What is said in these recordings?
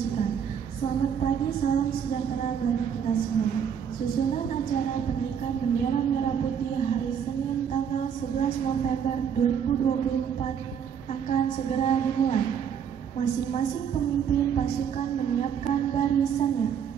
kebajikan. Selamat pagi, salam sejahtera bagi kita semua. Susunan acara penaikan bendera merah putih hari Senin tanggal 11 November 2024 akan segera dimulai. Masing-masing pemimpin pasukan menyiapkan barisannya.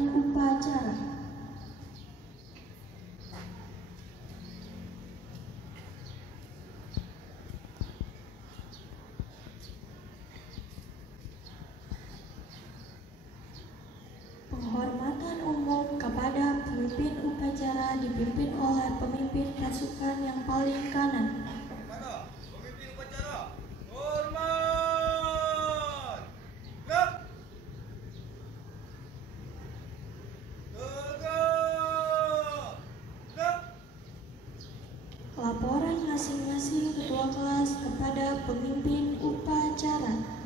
Upacara. Penghormatan umum kepada pemimpin upacara dipimpin oleh pemimpin pasukan yang paling kanan. Pemimpin upacara, hormat. Gerak. Laporan masing-masing ketua kelas kepada pemimpin upacara.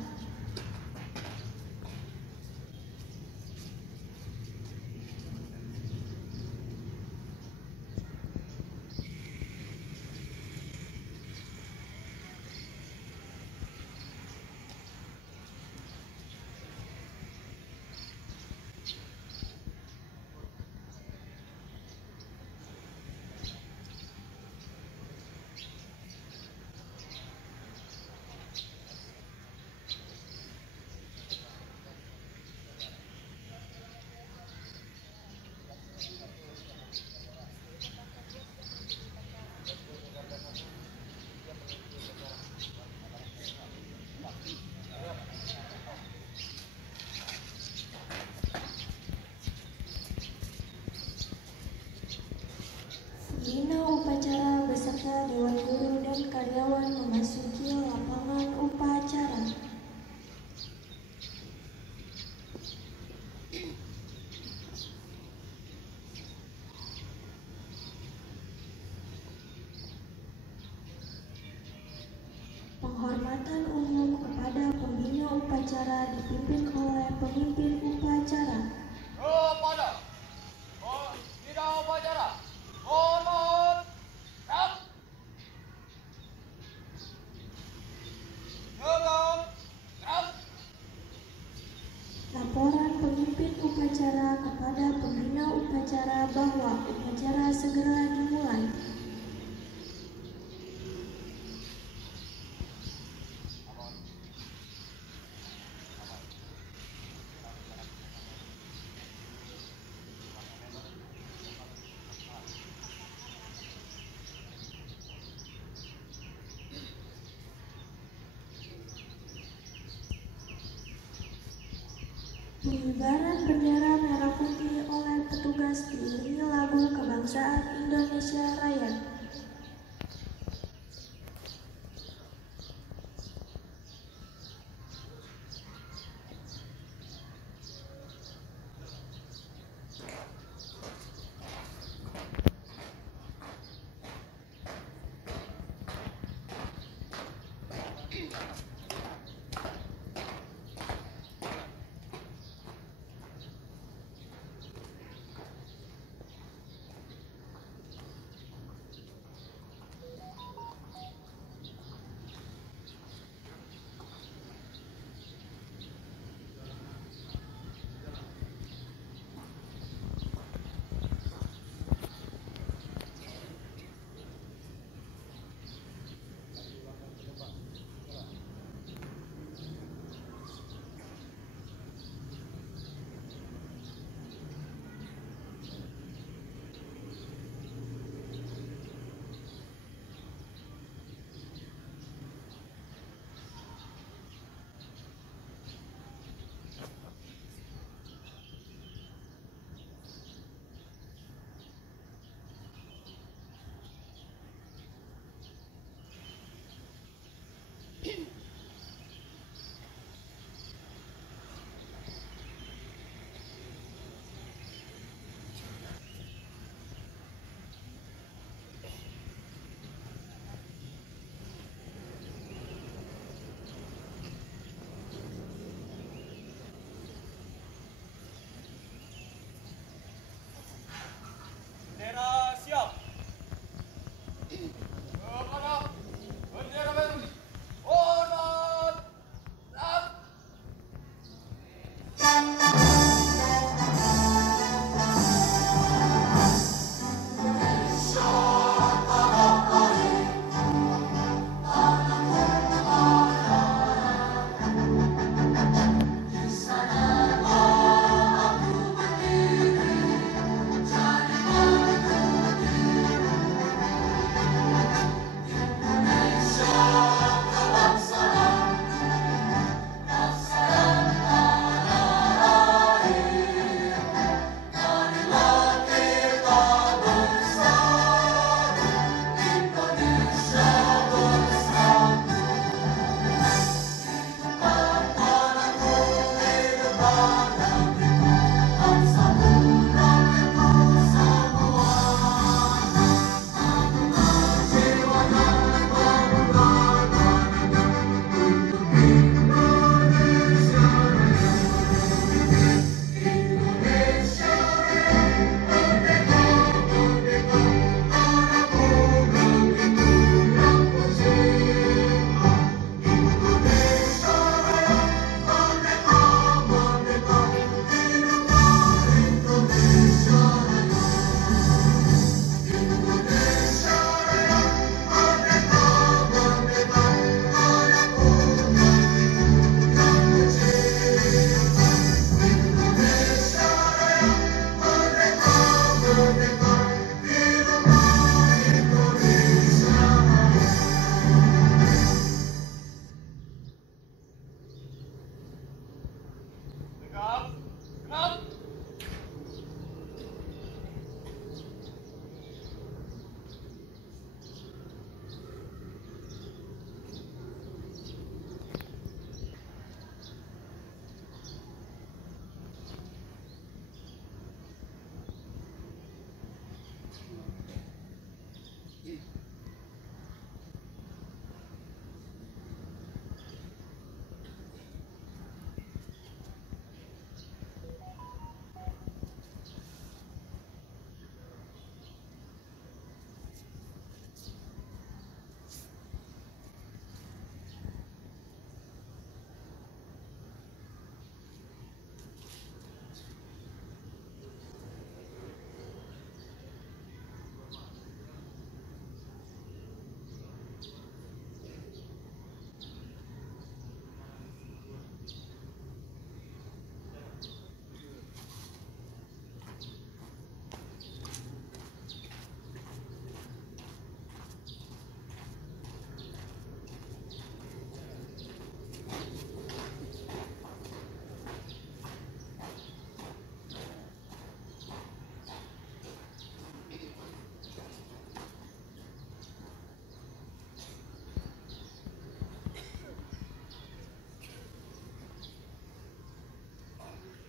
Pembina upacara beserta Dewan Guru dan karyawan memasuki lapangan upacara. Penghormatan umum kepada pembina upacara dipimpin oleh pemimpin upacara. Kepada pembina upacara, hormat. Gerak. Gerak. Laporan pemimpin upacara kepada pembina upacara bahwa upacara segera dimulai. Pengibaran bendera merah putih oleh petugas diiringi lagu kebangsaan Indonesia Raya.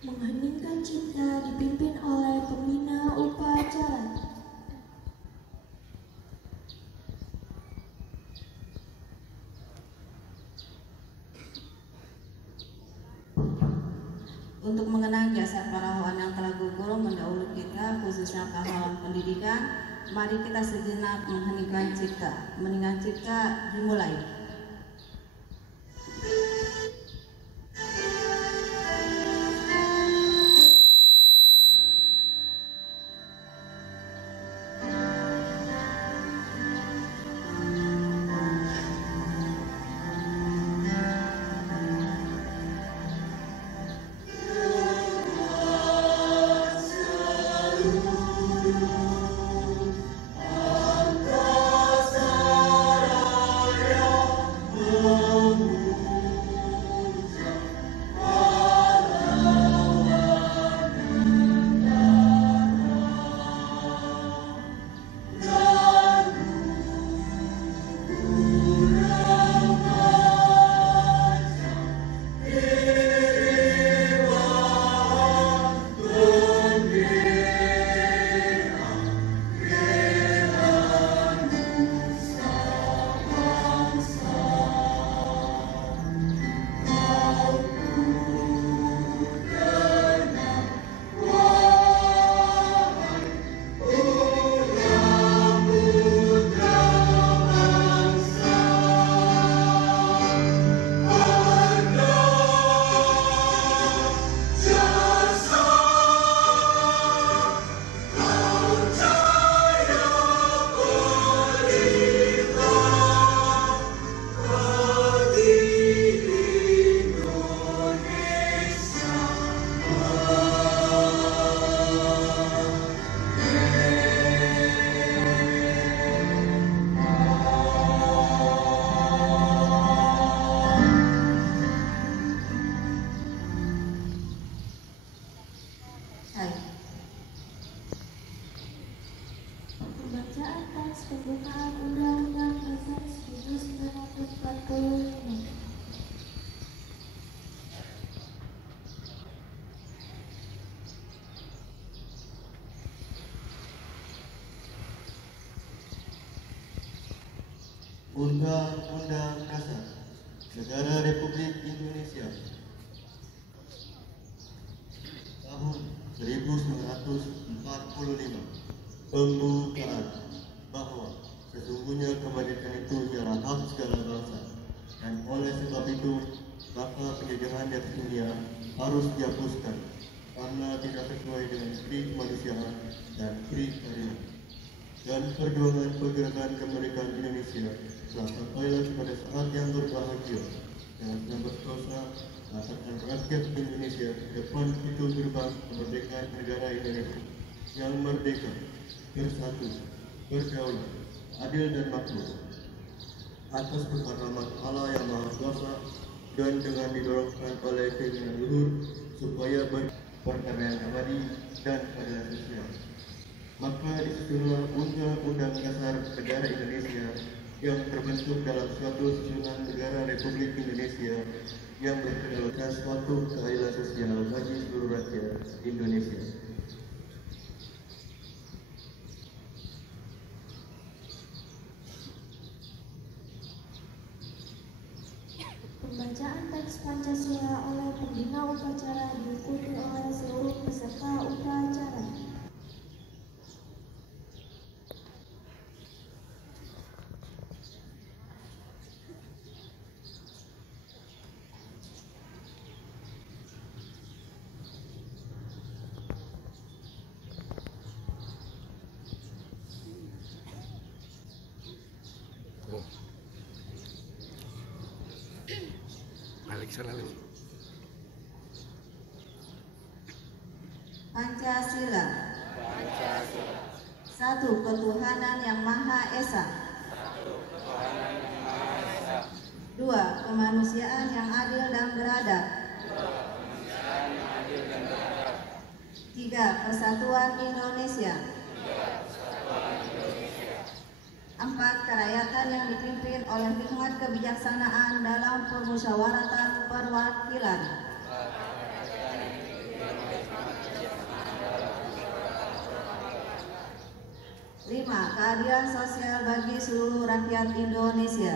Mengheningkan cipta dipimpin oleh pembina upacara. Untuk mengenang jasa pahlawan yang telah gugur mendahului kita, khususnya pahlawan pendidikan, mari kita sejenak mengheningkan cipta. Meninggal cipta dimulai. Pembacaan teks pembukaan Undang-Undang Dasar 1945. Undang-Undang Dasar Negara Republik Indonesia tahun 1945. Pembukaan bahwa sesungguhnya kemerdekaan itu ialah hak segala bangsa, dan oleh sebab itu maka penjajahan di atas dunia harus dihapuskan karena tidak sesuai dengan pri kemanusiaan dan pri keadilan. Dan perjuangan pergerakan kemerdekaan Indonesia telah sampailah pada saat yang berbahagia dengan senang berdosa mengatakan rakyat Indonesia di depan pintu gerbang kemerdekaan negara Indonesia yang merdeka, bersatu, berdaulat, adil dan makmur atas kehormatan Allah yang Maha Kuasa, dan dengan didorongkan oleh keinginan luhur supaya berperdamaian abadi dan keadilan sosial. Maka disusunlah Undang-Undang Dasar Negara Indonesia yang terbentuk dalam suatu susunan negara Republik Indonesia yang berkedaulatan suatu keadilan sosial bagi seluruh rakyat Indonesia. Pembacaan teks Pancasila oleh pembina upacara diikuti oleh seluruh peserta upacara. Balik sana lagi. Pancasila. Satu ketuhanan yang Maha Esa. Dua kemanusiaan yang adil dan beradab. Tiga persatuan Indonesia. Empat, kerakyatan yang dipimpin oleh hikmat kebijaksanaan dalam permusyawaratan perwakilan. 5. Keadilan sosial bagi seluruh rakyat Indonesia.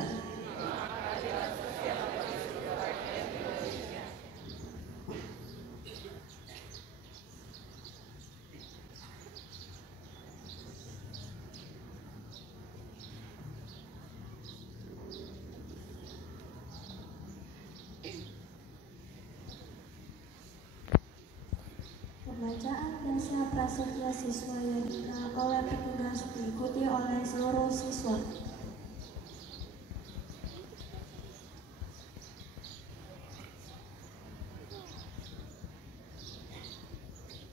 Pembacaan dasar prasetya siswa Yadika oleh petugas diikuti oleh seluruh siswa.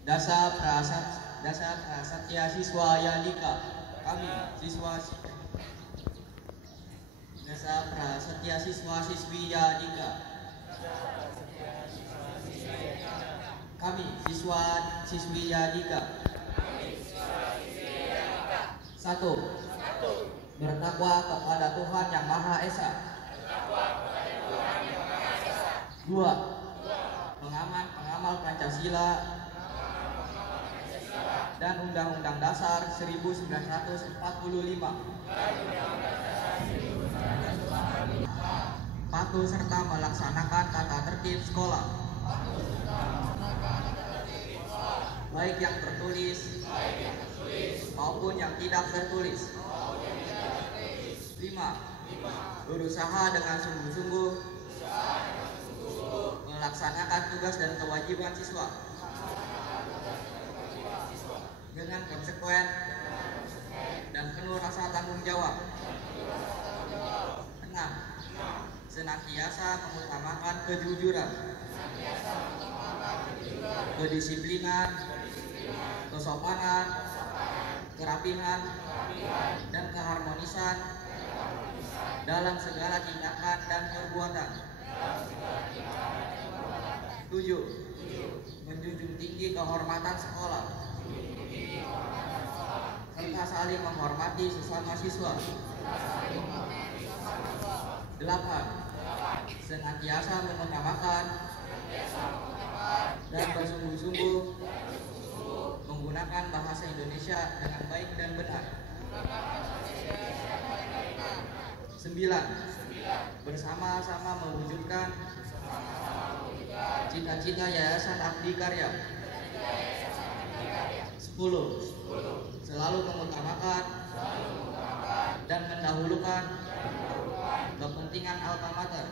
Dasar prasetya siswa Yadika. Kami siswa Dasar prasetya siswi Yadika. Kami siswi Yadika. 1. Bertakwa kepada Tuhan Yang Maha Esa. 2. Mengamal Pancasila dan Undang-Undang Dasar 1945. Patuh serta melaksanakan tata tertib sekolah, baik yang tertulis maupun yang tidak tertulis. 5. Berusaha dengan sungguh-sungguh melaksanakan tugas dan kewajiban siswa dengan konsekuen dan penuh rasa tanggung jawab. 6. Senantiasa mengutamakan kejujuran, kedisiplinan, kesopanan, kerapihan, dan keharmonisan dalam segala tindakan dan perbuatan. 7. Menjunjung tinggi kehormatan sekolah serta saling menghormati sesama siswa. 8. Senantiasa mengutamakan dan bersungguh-sungguh menggunakan bahasa Indonesia dengan baik dan benar. 9. Bersama-sama mewujudkan cita-cita Yayasan Abdi Karya. 10. Selalu mengutamakan dan mendahulukan kepentingan alma mater.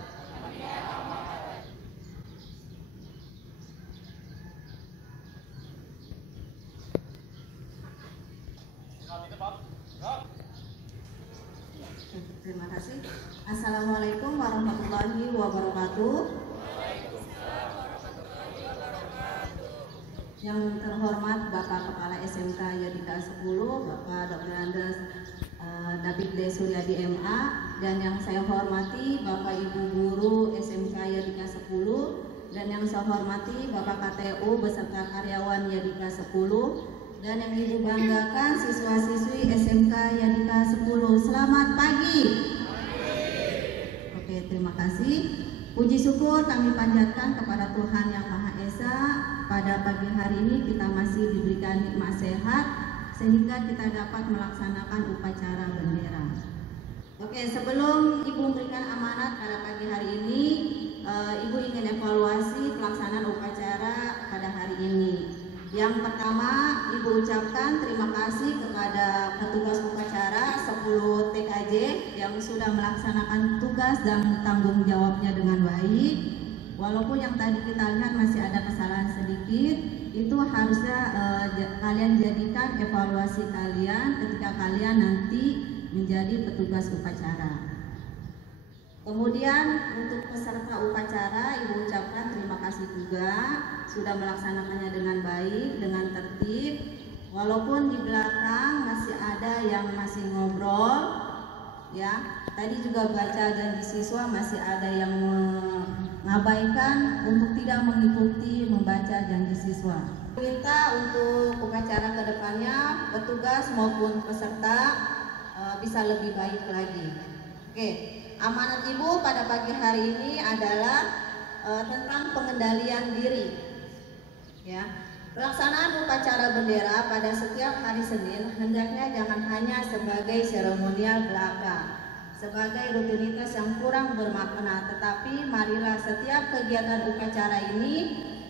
Terima kasih. Assalamualaikum warahmatullahi wabarakatuh. Yang terhormat Bapak Kepala SMK Yadika 10, Bapak Dr. Andes David D. Suryadi MA, dan yang saya hormati Bapak Ibu Guru SMK Yadika 10, dan yang saya hormati Bapak KTU beserta karyawan Yadika 10, dan yang Ibu banggakan siswa-siswi SMK Yadika 10. Selamat pagi. Oke, terima kasih. Puji syukur kami panjatkan kepada Tuhan Yang Maha Esa. Pada pagi hari ini kita masih diberikan nikmat sehat sehingga kita dapat melaksanakan upacara bendera. Oke, sebelum Ibu memberikan amanat pada pagi hari ini, Ibu ingin evaluasi pelaksanaan upacara pada hari ini. Yang pertama, Ibu ucapkan terima kasih kepada petugas upacara 10 TKJ yang sudah melaksanakan tugas dan tanggung jawabnya dengan baik. Walaupun yang tadi kita lihat masih ada kesalahan sedikit, itu harusnya kalian jadikan evaluasi kalian ketika kalian nanti menjadi petugas upacara. Kemudian untuk peserta upacara, Ibu ucapkan terima kasih juga sudah melaksanakannya dengan baik, dengan tertib. Walaupun di belakang masih ada yang masih ngobrol, ya. Tadi juga baca janji siswa masih ada yang mengabaikan untuk tidak mengikuti membaca janji siswa. Minta untuk upacara kedepannya petugas maupun peserta bisa lebih baik lagi. Oke. Amanat Ibu pada pagi hari ini adalah tentang pengendalian diri. Ya, Pelaksanaan upacara bendera pada setiap hari Senin hendaknya jangan hanya sebagai seremonial belaka, sebagai rutinitas yang kurang bermakna, tetapi marilah setiap kegiatan upacara ini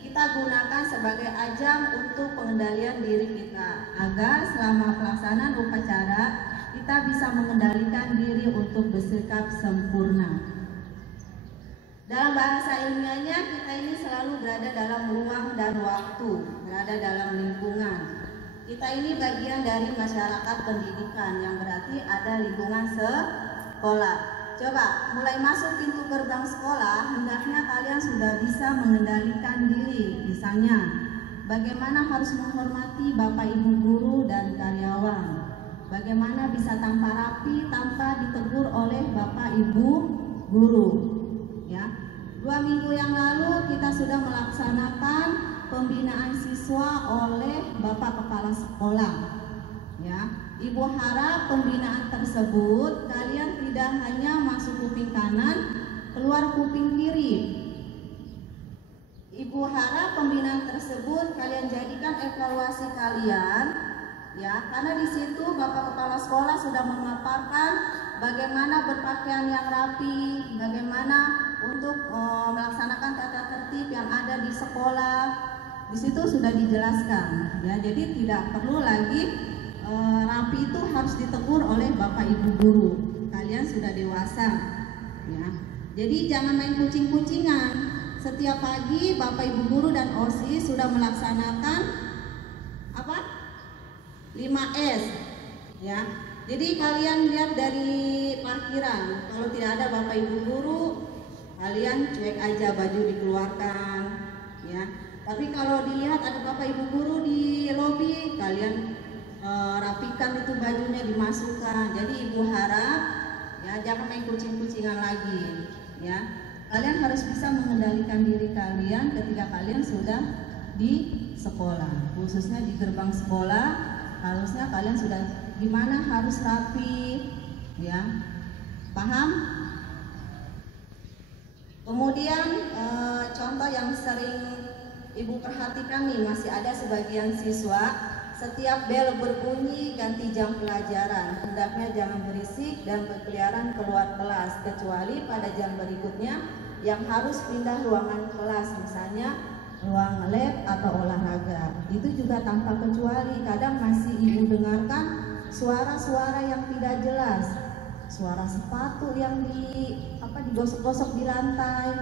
kita gunakan sebagai ajang untuk pengendalian diri kita, agar selama pelaksanaan upacara kita bisa mengendalikan diri untuk bersikap sempurna. Dalam bahasa ilmiahnya, kita ini selalu berada dalam ruang dan waktu, berada dalam lingkungan. Kita ini bagian dari masyarakat pendidikan, yang berarti ada lingkungan sekolah. Coba, mulai masuk pintu gerbang sekolah, hendaknya kalian sudah bisa mengendalikan diri. Misalnya, bagaimana harus menghormati Bapak Ibu guru dan karyawan. Bagaimana bisa tanpa rapi, tanpa ditegur oleh Bapak Ibu guru. Ya, 2 minggu yang lalu kita sudah melaksanakan pembinaan siswa oleh Bapak Kepala Sekolah. Ya, Ibu harap pembinaan tersebut kalian tidak hanya masuk kuping kanan, keluar kuping kiri. Ibu harap pembinaan tersebut kalian jadikan evaluasi kalian, ya, karena di situ Bapak Kepala Sekolah sudah memaparkan bagaimana berpakaian yang rapi, bagaimana untuk melaksanakan tata tertib yang ada di sekolah. Di situ sudah dijelaskan, ya. Jadi tidak perlu lagi rapi itu harus ditegur oleh Bapak Ibu guru. Kalian sudah dewasa, ya. Jadi jangan main kucing-kucingan. Setiap pagi Bapak Ibu guru dan OSIS sudah melaksanakan apa? 5S, ya. Jadi kalian lihat dari parkiran, kalau tidak ada Bapak Ibu guru, kalian cuek aja, baju dikeluarkan, ya. Tapi kalau dilihat ada Bapak Ibu guru di lobi, kalian rapikan itu bajunya, dimasukkan. Jadi Ibu harap, ya, jangan main kucing-kucingan lagi, ya. Kalian harus bisa mengendalikan diri kalian ketika kalian sudah di sekolah, khususnya di gerbang sekolah. Harusnya kalian sudah gimana harus rapi, ya. Paham? Kemudian contoh yang sering Ibu perhatikan nih, masih ada sebagian siswa setiap bel berbunyi ganti jam pelajaran, hendaknya jangan berisik dan berkeliaran keluar kelas, kecuali pada jam berikutnya yang harus pindah ruangan kelas, misalnya ruang lab atau olahraga. Itu juga tanpa kecuali. Kadang masih Ibu dengarkan suara-suara yang tidak jelas, suara sepatu yang digosok-gosok di lantai,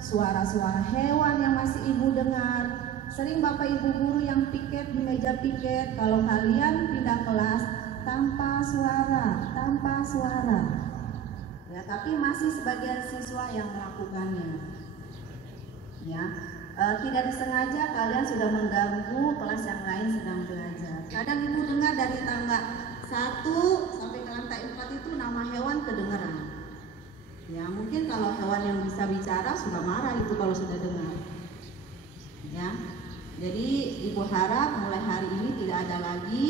suara-suara hewan yang masih Ibu dengar. Sering Bapak Ibu guru yang piket di meja piket, kalau kalian pindah kelas tanpa suara, ya, tapi masih sebagian siswa yang melakukannya, ya. Tidak disengaja kalian sudah mengganggu kelas yang lain sedang belajar. Kadang Ibu dengar dari tangga 1 sampai ke lantai 4 itu nama hewan kedengaran. Ya, mungkin kalau hewan yang bisa bicara sudah marah itu kalau sudah dengar. Ya. Jadi Ibu harap mulai hari ini tidak ada lagi,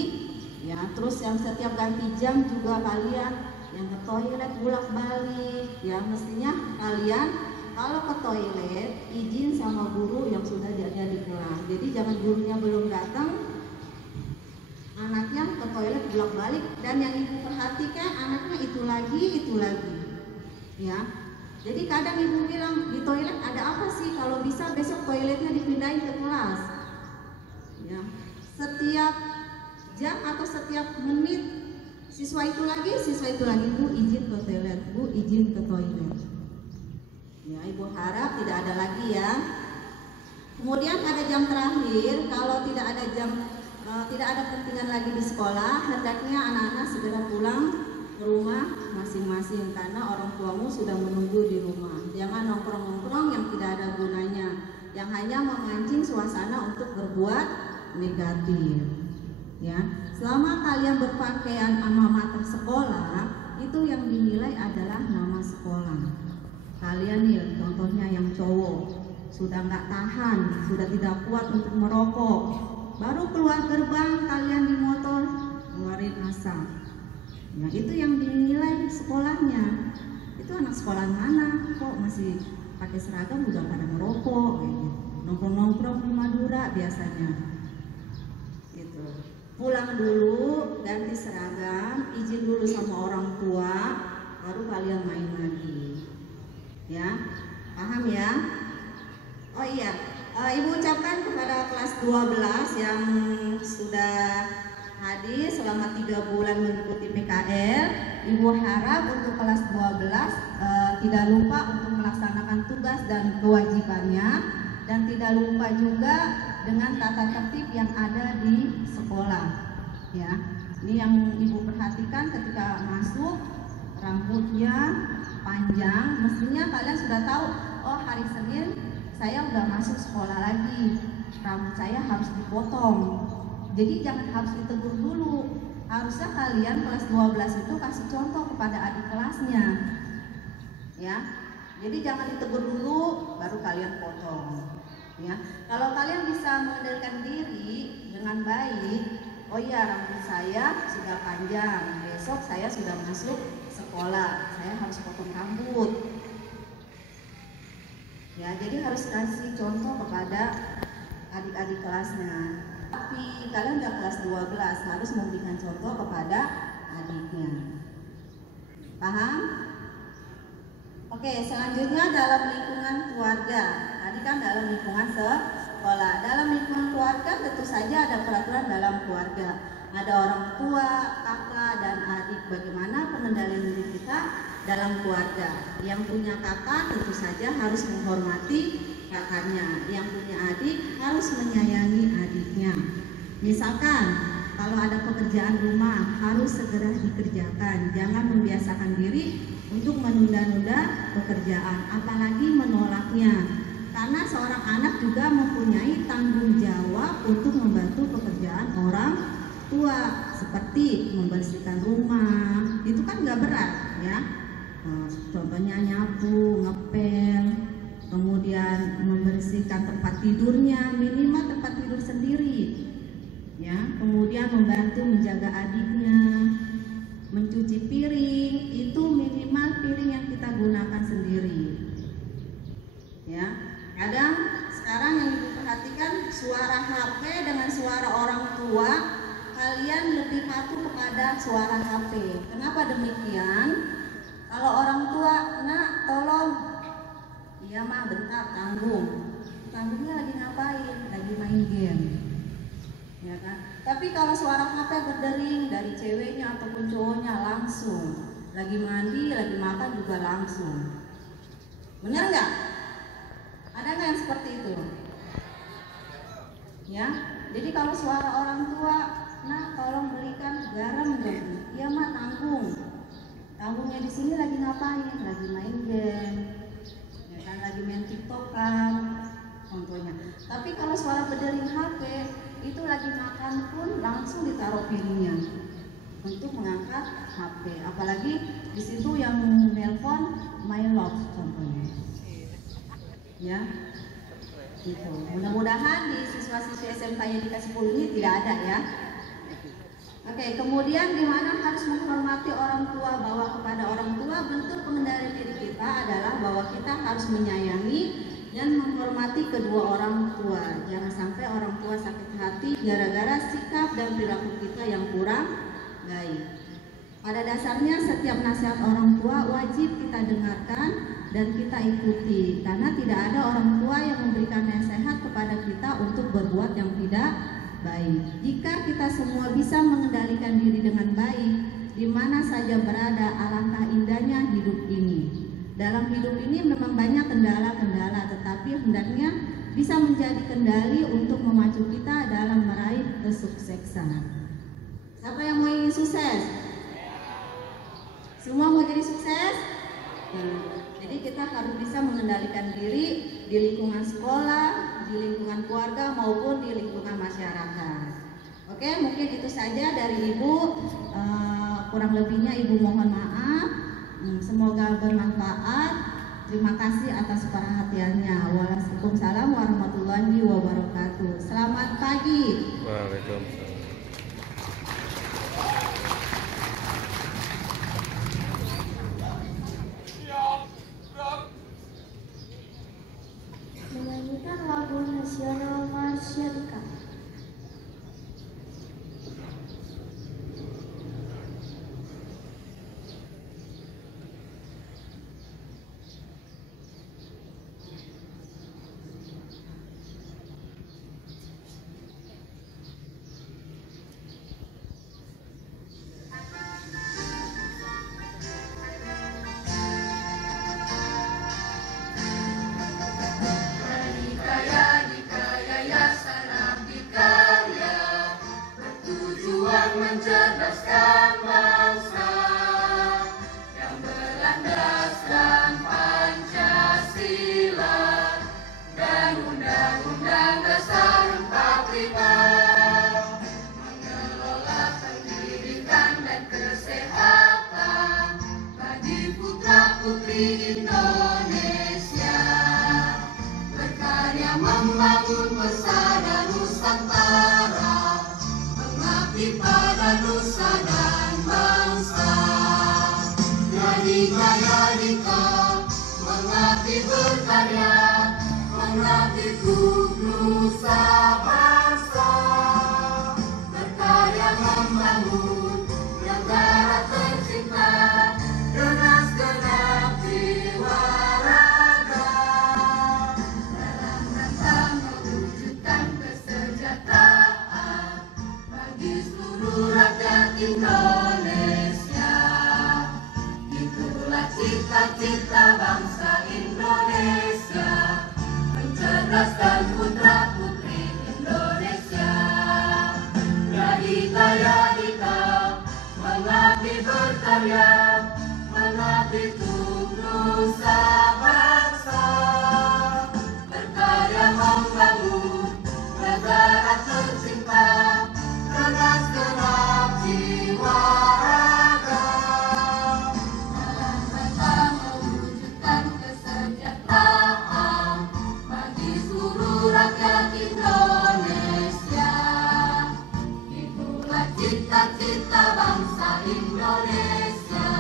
ya. Terus yang setiap ganti jam juga kalian yang ke toilet bolak-balik, ya, mestinya kalian kalau ke toilet izin sama guru yang sudah ada di kelas. Jadi jangan gurunya belum datang, anaknya ke toilet bolak-balik, dan yang Ibu perhatikan anaknya itu lagi. Ya, jadi kadang Ibu bilang di toilet ada apa sih? Kalau bisa besok toiletnya dipindahin ke kelas. Ya, setiap jam atau setiap menit siswa itu lagi, Bu izin ke toilet, Bu izin ke toilet. Ya, Ibu harap tidak ada lagi, ya. Kemudian ada jam terakhir, kalau tidak ada kepentingan lagi di sekolah, hendaknya anak-anak segera pulang ke rumah masing-masing karena orang tuamu sudah menunggu di rumah. Jangan nongkrong-nongkrong yang tidak ada gunanya, yang hanya memancing suasana untuk berbuat negatif. Ya, selama kalian berpakaian alma mater sekolah, itu yang dinilai adalah nama sekolah. Kalian nih, contohnya yang cowok, sudah nggak tahan, sudah tidak kuat untuk merokok, baru keluar gerbang kalian di motor keluarin asap. Nah, itu yang dinilai sekolahnya. Itu anak sekolah mana kok masih pakai seragam udah pada merokok, kayak gitu. Nongkrong-nongkrong di Madura biasanya. Pulang dulu, ganti seragam, izin dulu sama orang tua, baru kalian main lagi. Ya, paham ya? Oh iya, Ibu ucapkan kepada kelas 12 yang sudah hadir selama 3 bulan mengikuti PKL, Ibu harap untuk kelas 12 tidak lupa untuk melaksanakan tugas dan kewajibannya, dan tidak lupa juga dengan tata tertib yang ada di sekolah. Ya, ini yang Ibu perhatikan ketika masuk, rambutnya panjang, mestinya kalian sudah tahu, oh hari Senin saya udah masuk sekolah lagi, rambut saya harus dipotong. Jadi jangan harus ditegur dulu. Harusnya kalian kelas 12 itu kasih contoh kepada adik kelasnya. Ya. Jadi jangan ditegur dulu baru kalian potong. Ya. Kalau kalian bisa mengendalikan diri dengan baik, oh iya rambut saya sudah panjang, besok saya sudah masuk sekolah, saya harus potong rambut. Ya, jadi harus kasih contoh kepada adik-adik kelasnya. Tapi kalian udah kelas 12 harus memberikan contoh kepada adiknya. Paham? Oke, selanjutnya dalam lingkungan keluarga. Tadi kan dalam lingkungan sekolah. Dalam lingkungan keluarga tentu saja ada peraturan dalam keluarga. Ada orang tua, kakak, dan adik. Bagaimana pengendalian diri kita dalam keluarga? Yang punya kakak tentu saja harus menghormati kakaknya, yang punya adik harus menyayangi adiknya. Misalkan kalau ada pekerjaan rumah harus segera dikerjakan, jangan membiasakan diri untuk menunda-nunda pekerjaan, apalagi menolaknya. Karena seorang anak juga mempunyai tanggung jawab untuk membantu pekerjaan orang tua, seperti membersihkan rumah, itu kan nggak berat ya. Contohnya nyapu, ngepel, kemudian membersihkan tempat tidurnya, minimal tempat tidur sendiri ya, kemudian membantu menjaga adiknya, mencuci piring, itu minimal piring yang kita gunakan sendiri ya. Kadang sekarang yang Ibu perhatikan, suara HP dengan suara orang tua, kalian lebih patuh kepada suara HP. Kenapa demikian? Kalau orang tua, nak tolong, iya mah bentar, tanggung. Tanggungnya lagi ngapain? Lagi main game, ya kan? Tapi kalau suara HP berdering dari ceweknya ataupun cowoknya langsung, lagi mandi, lagi makan juga langsung. Benar nggak? Ada nggak yang seperti itu? Ya, jadi kalau suara orang tua, nak tolong belikan garam dong. Iya mah tanggung. Tanggungnya di sini lagi ngapain? Lagi main game, ya kan? Lagi main TikTokan, contohnya. Tapi kalau suara berdering HP, itu lagi makan pun langsung ditaruh piringnya untuk mengangkat HP. Apalagi di situ yang nelpon my love contohnya, ya. Gitu. Mudah-mudahan di siswa-siswi SMK yang dikasih 10 ini tidak ada ya. Oke, kemudian di mana harus menghormati orang tua, bahwa kepada orang tua bentuk pengendalian diri kita adalah bahwa kita harus menyayangi dan menghormati kedua orang tua. Jangan sampai orang tua sakit hati gara-gara sikap dan perilaku kita yang kurang baik. Pada dasarnya setiap nasihat orang tua wajib kita dengarkan dan kita ikuti, karena tidak ada orang tua yang memberikan nasihat kepada kita untuk berbuat yang tidak baik. Jika kita semua bisa mengendalikan diri dengan baik, di mana saja berada, alangkah indahnya hidup ini. Dalam hidup ini memang banyak kendala-kendala, tetapi hendaknya bisa menjadi kendali untuk memacu kita dalam meraih kesuksesan. Siapa yang mau ingin sukses? Semua mau jadi sukses? Jadi kita harus bisa mengendalikan diri di lingkungan sekolah, di lingkungan keluarga maupun di lingkungan masyarakat. Oke, mungkin itu saja dari Ibu. Kurang lebihnya Ibu mohon maaf. Semoga bermanfaat. Terima kasih atas perhatiannya. Waalaikumsalam warahmatullahi wabarakatuh. Selamat pagi. Waalaikumsalam. Menyanyikan lagu nasional Masyarakat. membangun persada Nusantara, mengabdi pada nusa dan bangsa. Yadika Yadika, mengabdi berkarya, mengabdi untuk nusa bangsa. Berkarya membangun negara tercinta dengan segenap jiwa raga, dalam rangka mewujudkan kesejahteraan bagi seluruh rakyat Indonesia. Itulah cita-cita bangsa Indonesia, mencerdaskan putra-putri Indonesia. Yadika Yadika, mengabdi berkarya, mengabdi untuk nusa bangsa. Berkarya membangun negara tercinta dengan segenap jiwa raga, dalam rangka mewujudkan kesejahteraan bagi seluruh rakyat Indonesia. Itulah cita-cita bangsa Indonesia,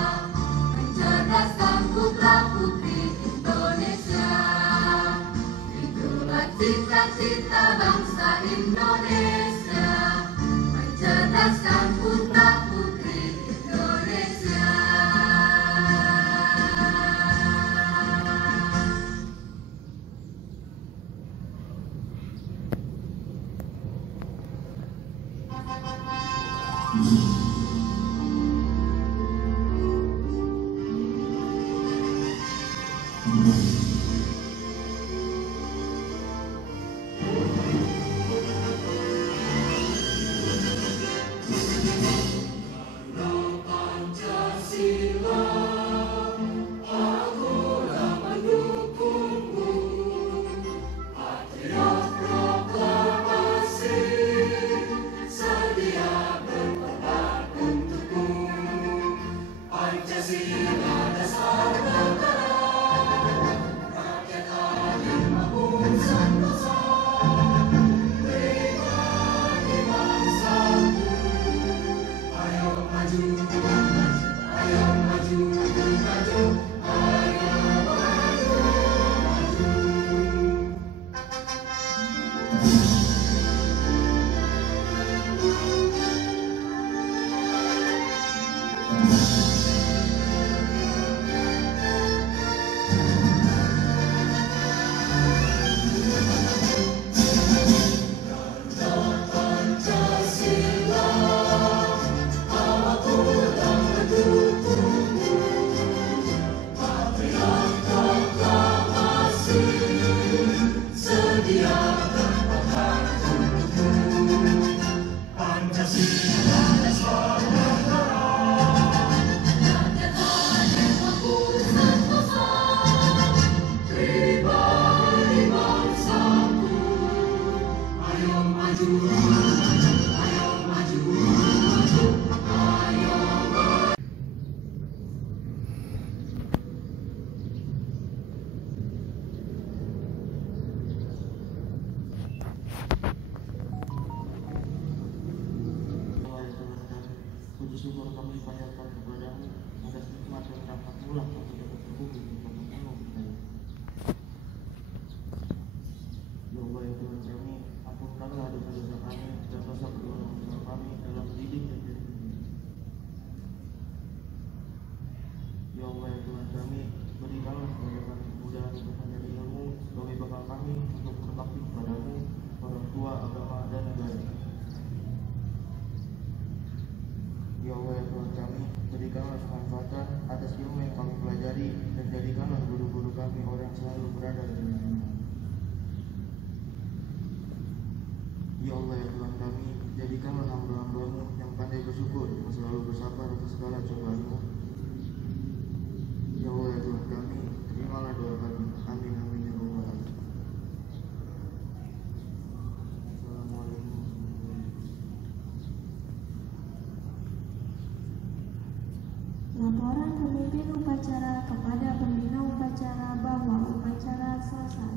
mencerdaskan putra-putri Indonesia. Itulah cita-cita bangsa Indonesia, mencerdaskan putra-putri Indonesia. Puji syukur kami panjatkan kepadamu atas nikmat dan rahmat-Mu lah kami dapat terhubung dengan penuh kita. Ya Allah ya Tuhan kami, ampunkanlah dosa-dosa kami dan dosa kedua orang tua kami dalam didik dan didik. Ya Allah ya Tuhan kami, berikanlah kepada kami kemudahan untuk mencari ilmu sebagai bekal kami untuk berbakti kepadamu, orang tua, agama dan negara. Ya Allah ya Tuhan kami, berikanlah kemanfaatan atas ilmu yang kami pelajari dan jadikanlah guru-guru kami orang yang selalu berada di dalam. Ya Allah ya Tuhan kami, jadikanlah hamba-hamba-Mu yang pandai bersyukur, yang selalu bersabar atas segala cobaan-Mu. Ya Allah ya Tuhan kami, terimalah doa kami. Amin amin ya Rabbal alamin. Assalamualaikum. Laporan pemimpin upacara kepada pembina upacara bahwa upacara selesai.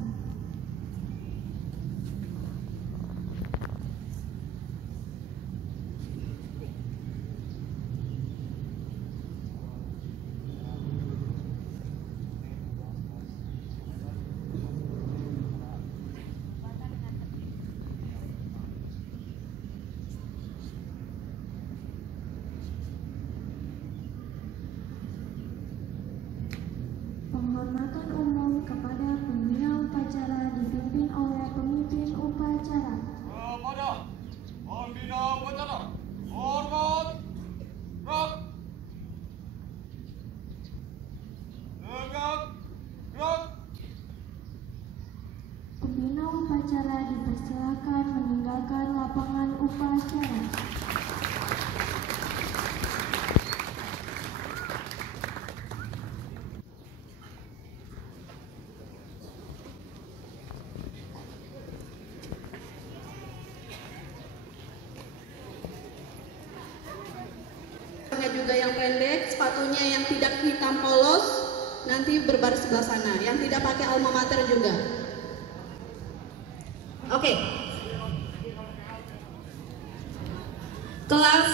upacara dipersilakan meninggalkan lapangan upacara. Juga yang pendek, sepatunya yang tidak hitam polos nanti berbaris sebelah sana, yang tidak pakai alma mater juga. Oke. Kelas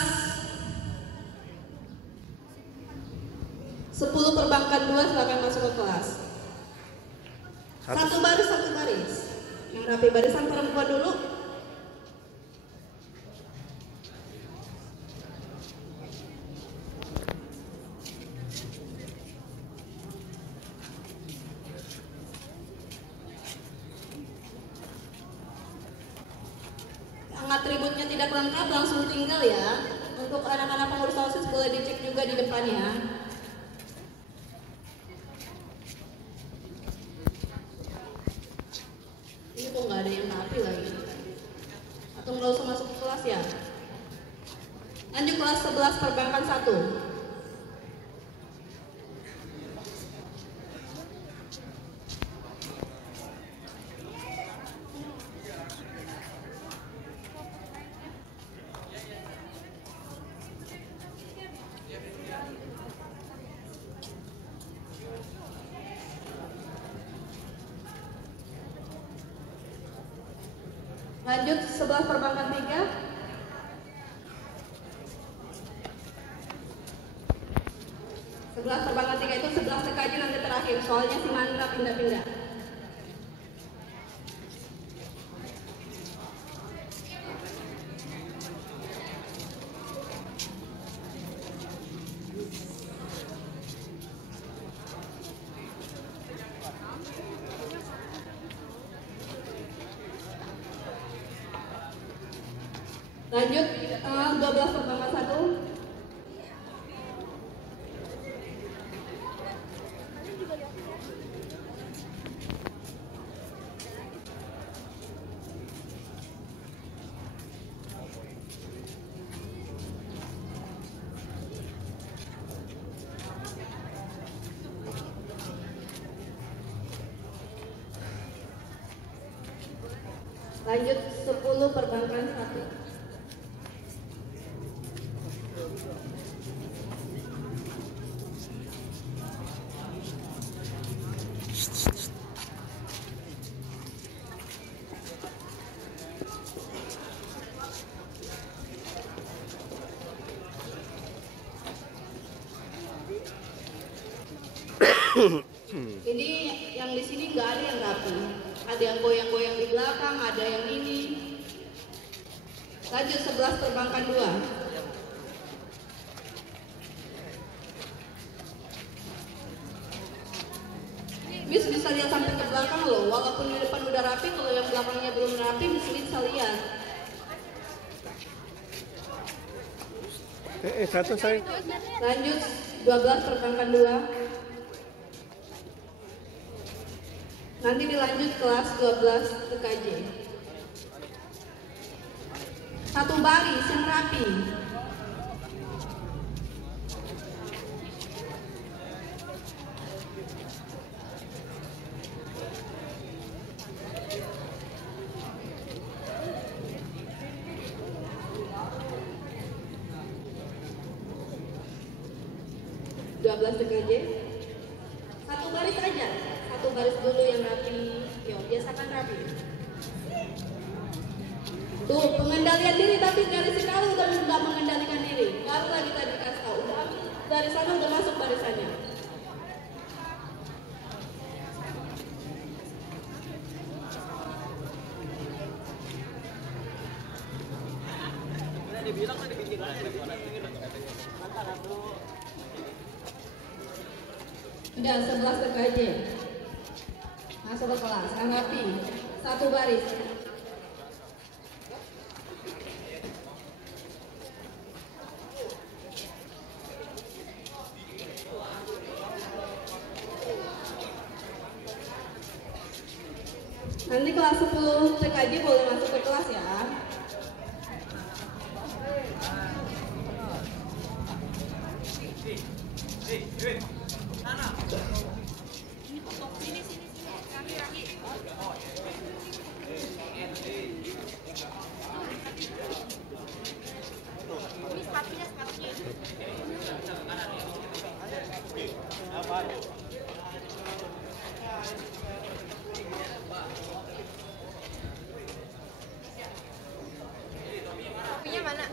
10 perbankan 2 silakan masuk ke kelas. Satu baris. Yang rapi, barisan perempuan dulu. Atributnya tidak lengkap langsung tinggal ya. Untuk anak-anak pengurus OSIS boleh dicek juga di depan ya. Ini kok nggak ada yang rapi lagi. Atau nggak usah masuk ke kelas ya. Lanjut kelas 11 perbankan 1. Lanjut 11 perbankan 3. Sebelah perbankan 3 itu 11 TKJ nanti terakhir, soalnya si Mandra pindah-pindah. Lanjut 12 perbankan 1. Lanjut 10 perbankan 1. Ini yang di sini nggak ada yang rapi, ada yang goyang-goyang di belakang, ada yang ini. Lanjut 11 perbankan 2. Bis bisa lihat sampai ke belakang loh, walaupun di depan udah rapi, kalau yang belakangnya belum rapi bisa lihat. Satu saya. Lanjut 12 perbankan 2. Nanti dilanjut kelas 12 TKJ. Satu baris yang rapi. TKJ. Satu baris aja. Satu baris dulu yang rapi. Yo, biasakan rapi. Tuh, pengendalian diri tapi dari sekali udah nggak mengendalikan diri. Baru lagi tadi kasih tahu. Udah dari sana udah masuk barisannya. Udah 11 TKJ. Masuk ke kelas, yang rapi. Satu baris. Nanti kelas 10 TKJ boleh masuk ke kelas ya. Punya mana?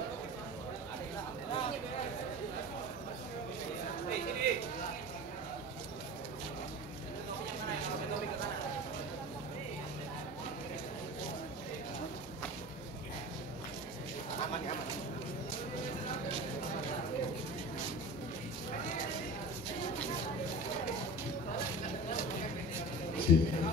Sip.